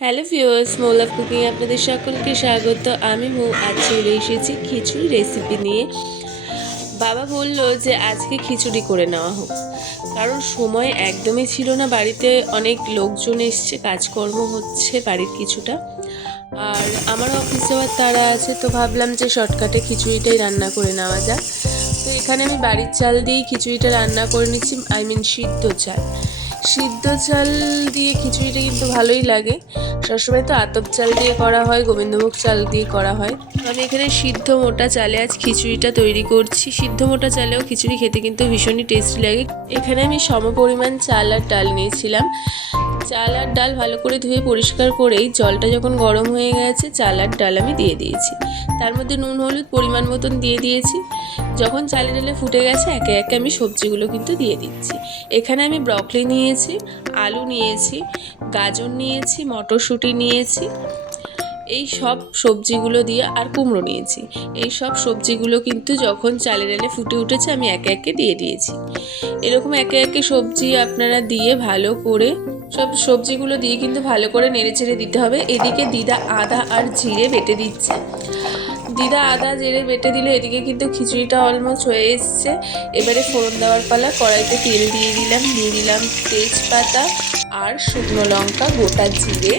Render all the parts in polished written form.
Hello viewers, মৌলাভ cooking আপনাদের সকলকে স্বাগত। আমি আজ চলে এসেছি খিচুড়ি রেসিপি নিয়ে। বাবা বলল যে আজকে খিচুড়ি করে নেওয়া হোক, কারণ সময় একদমই ছিল না। বাড়িতে অনেক লোকজন এসছে, কাজকর্ম হচ্ছে বাড়ির কিছুটা, আর আমার অফিস যাওয়ার তাড়া আছে। তো ভাবলাম যে শর্টকাটে খিচুড়িটাই রান্না করে নেওয়া যায়। তো এখানে আমি বাড়ির চাল দিয়েই খিচুড়িটা রান্না করে নিচ্ছি, সিদ্ধ চাল দিয়ে খিচুড়িটা কিন্তু ভালোই লাগে। সবসময় তো আতপ চাল দিয়ে করা হয়, গোবিন্দভোগ চাল দিয়ে করা হয়। আমি এখানে সিদ্ধ মোটা চালে আজ খিচুড়িটা তৈরি করছি। সিদ্ধ মোটা চালেও খিচুড়ি খেতে কিন্তু ভীষণই টেস্টি লাগে। এখানে আমি সমপরিমাণ চাল আর ডাল নিয়েছিলাম। চাল আর ডাল ভালো করে ধুয়ে পরিষ্কার করেই জলটা যখন গরম হয়ে গেছে, চাল আর ডাল আমি দিয়ে দিয়েছি। তার মধ্যে নুন হলুদ পরিমাণ মতন দিয়ে দিয়েছি। যখন চালে ডালে ফুটে গেছে, একে একে আমি সবজিগুলো কিন্তু দিয়ে দিচ্ছি। এখানে আমি ব্রকলি নিয়েছি, আলু নিয়েছি, গাজর নিয়েছি, মটরশুঁটি নিয়েছি। এই সব সবজিগুলো দিয়ে, আর কুমড়ো নিয়েছি। এই সব সবজিগুলো কিন্তু যখন চালে ডালে ফুটে উঠেছে, আমি একে একে দিয়ে দিয়েছি। এরকম একে একে সবজি আপনারা দিয়ে ভালো করে, সব সবজিগুলো দিয়ে কিন্তু ভালো করে নেড়েচেড়ে দিতে হবে। এদিকে দিদা আদা আর জিরে বেটে দিচ্ছে। দিদা আদা জিরে বেটে দিলে এদিকে কিন্তু খিচুড়িটা অলমোস্ট হয়ে এসছে। এবারে ফোড়ন দেওয়ার পালা। কড়াইতে তেল দিয়ে দিলাম তেজপাতা আর শুকনো লঙ্কা, গোটা জিরে,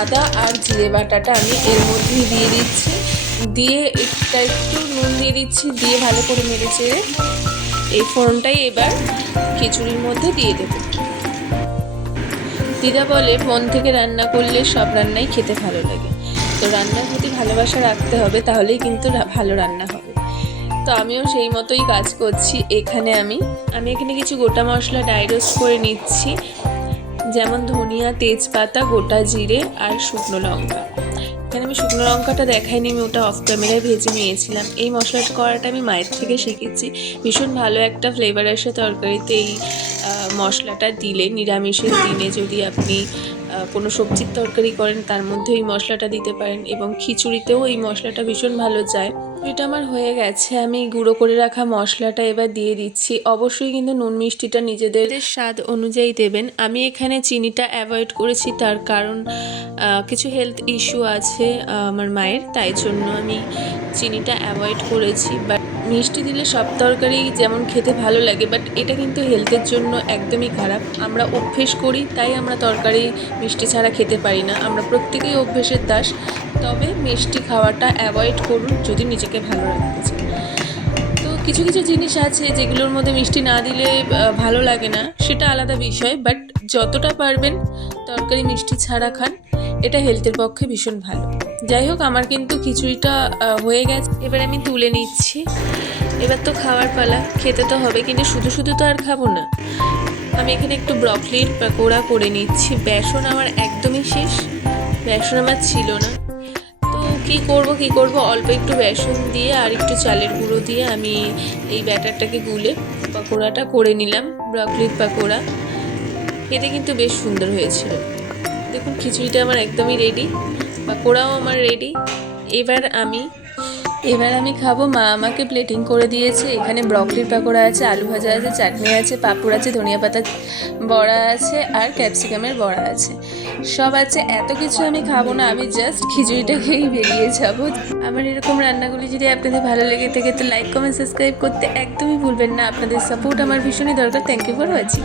আদা আর জিরে বাটাটা আমি এর মধ্যেই দিয়ে দিচ্ছি। দিয়ে একটু নুন দিয়ে দিচ্ছি, দিয়ে ভালো করে নেড়ে চেড়ে এই ফোড়নটাই এবার খিচুড়ির মধ্যে দিয়ে দেব। দিদা বলে মন থেকে রান্না করলে সব রান্নাই খেতে ভালো লাগে। তো রান্নার প্রতি ভালোবাসা রাখতে হবে, তাহলেই কিন্তু ভালো রান্না হবে। তো আমিও সেই মতোই কাজ করছি। এখানে আমি এখানে কিছু গোটা মশলা ড্রাই রোস্ট করে নিচ্ছি, যেমন ধনিয়া, তেজপাতা, গোটা জিরে আর শুকনো লঙ্কা। এখানে আমি শুকনো লঙ্কাটা দেখাইনি, আমি ওটা অফ ক্যামেরায় ভেজে নিয়েছিলাম। এই মশলাটা করাটা আমি মায়ের থেকে শিখেছি। ভীষণ ভালো একটা ফ্লেভার আসে তরকারিতে এই মশলাটা দিলে। নিরামিষের দিনে যদি আপনি কোনো সবজির তরকারি করেন, তার মধ্যে এই মশলাটা দিতে পারেন, এবং খিচুড়িতেও এই মশলাটা ভীষণ ভালো যায়। এটা আমার হয়ে গেছে। আমি গুঁড়ো করে রাখা মশলাটা এবার দিয়ে দিচ্ছি। অবশ্যই কিন্তু নুন মিষ্টিটা নিজেদের স্বাদ অনুযায়ী দেবেন। আমি এখানে চিনিটা অ্যাভয়েড করেছি, তার কারণ কিছু হেলথ ইস্যু আছে আমার মায়ের, তাই জন্য আমি চিনিটা অ্যাভয়েড করেছি। বাট মিষ্টি দিলে সব তরকারি যেমন খেতে ভালো লাগে, বাট এটা কিন্তু হেলথের জন্য একদমই খারাপ। আমরা অভ্যেস করি, তাই আমরা তরকারি মিষ্টি ছাড়া খেতে পারি না। আমরা প্রত্যেকেই অভ্যেসের দাস। তবে মিষ্টি খাওয়াটা অ্যাভয়েড করুন যদি নিজেকে ভালো রাখতে চান। তো কিছু কিছু জিনিস আছে যেগুলোর মধ্যে মিষ্টি না দিলে ভালো লাগে না, সেটা আলাদা বিষয়। বাট যতটা পারবেন তরকারি মিষ্টি ছাড়া খান, এটা হেলথের পক্ষে ভীষণ ভালো। যাই হোক, আমার কিন্তু খিচুড়িটা হয়ে গেছে। এবার আমি তুলে নিচ্ছি। এবার তো খাওয়ার পালা, খেতে তো হবে, কিন্তু শুধু শুধু তো আর খাবো না। আমি এখানে একটু ব্রকলির পকোড়া করে নিচ্ছি। বেসন আমার একদমই শেষ, বেসন আমার ছিল না। তো কী করব, অল্প একটু বেসন দিয়ে আর একটু চালের গুঁড়ো দিয়ে আমি এই ব্যাটারটাকে গুলে পকোড়াটা করে নিলাম। ব্রকলির পকোড়া খেতে কিন্তু বেশ সুন্দর হয়েছিল। দেখুন, খিচুড়িটা আমার একদমই রেডি, পকোড়াও আমার রেডি। এবার আমি খাবো। মা আমাকে প্লেটিং করে দিয়েছে। এখানে ব্রকলির পকোড়া আছে, আলু ভাজা আছে, চাটনি আছে, পাঁপড় আছে, ধনিয়া পাতা বড়া আছে, আর ক্যাপসিকামের বড়া আছে, সব আছে। এত কিছু আমি খাবো না, আমি জাস্ট খিচুড়িটা খেয়েই বেরিয়ে যাবো। আমার এরকম রান্নাগুলি যদি আপনাদের ভালো লেগে থাকে, তো লাইক, কমেন্ট, সাবস্ক্রাইব করতে একদমই ভুলবেন না। আপনাদের সাপোর্ট আমার ভীষণই দরকার। Thank you for watching.